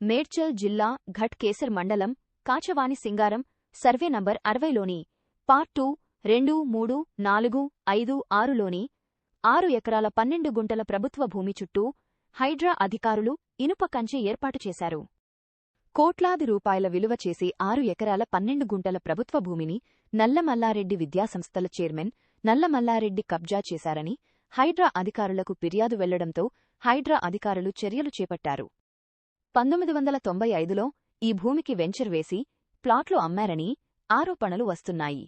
మేడ్చల్ జిల్లా ఘట్కేసర్ మండలం కాచవాని సింగారం survey number 60లోని part 2, 2, 3, 4, 5, 6లోని 6 ఎకరాల 12 గుంటల ప్రభుత్వ భూమి చుట్టూ హైడ్రా అధికారులు ఇనుప కంచె ఏర్పాటు చేశారు. కోట్లాది రూపాయల విలువ చేసి 6 ఎకరాల 12 గుంటల ప్రభుత్వ భూమిని నల్లమల్లారెడ్డి విద్యాసంస్థల చైర్మన్ నల్లమల్లారెడ్డి కబ్జా చేశారని హైడ్రా అధికారులకు ఫిర్యాదు వెళ్లడంతో హైడ్రా అధికారులు చర్యలు చేపట్టారు. 1995లో ఈ భూమికి వెంచర్ వేసి ప్లాట్లు అమ్మారని ఆరోపణలు వస్తున్నాయి.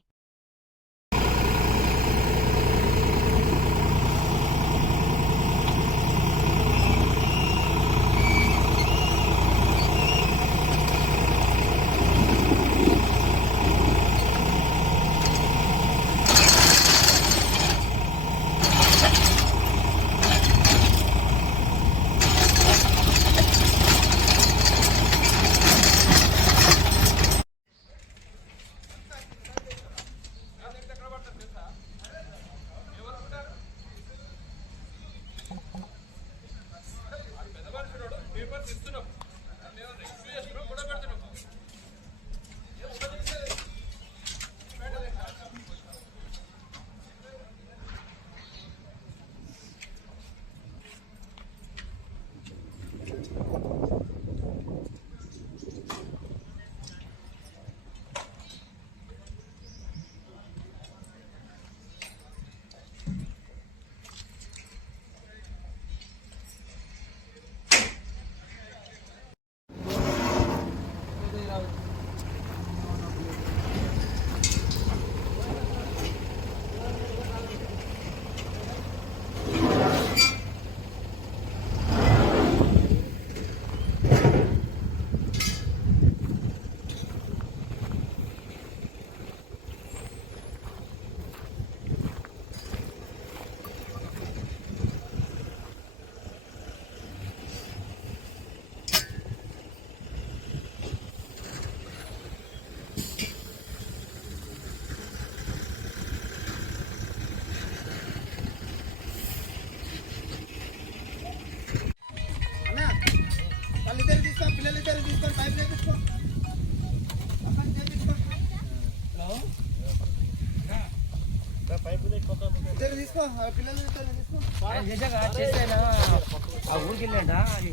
పిల్లలిద్దరు తీసుకొని పైపు చేపించుకో. ఇద్దరు తీసుకో, పిల్లలు తీసుకో. ఊరికి వెళ్ళండి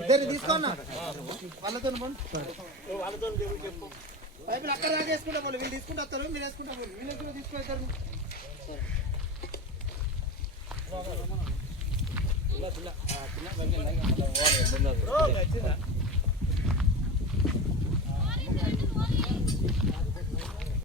ఇద్దరు తీసుకోన్నా వాళ్ళతో పైపులు అక్కడ దాకా వేసుకుంటా పోలే. వీళ్ళు తీసుకుంటా వస్తారు, మీరు వేసుకుంటా పోలే. వీళ్ళు కూడా తీసుకోతారు. పిల్ల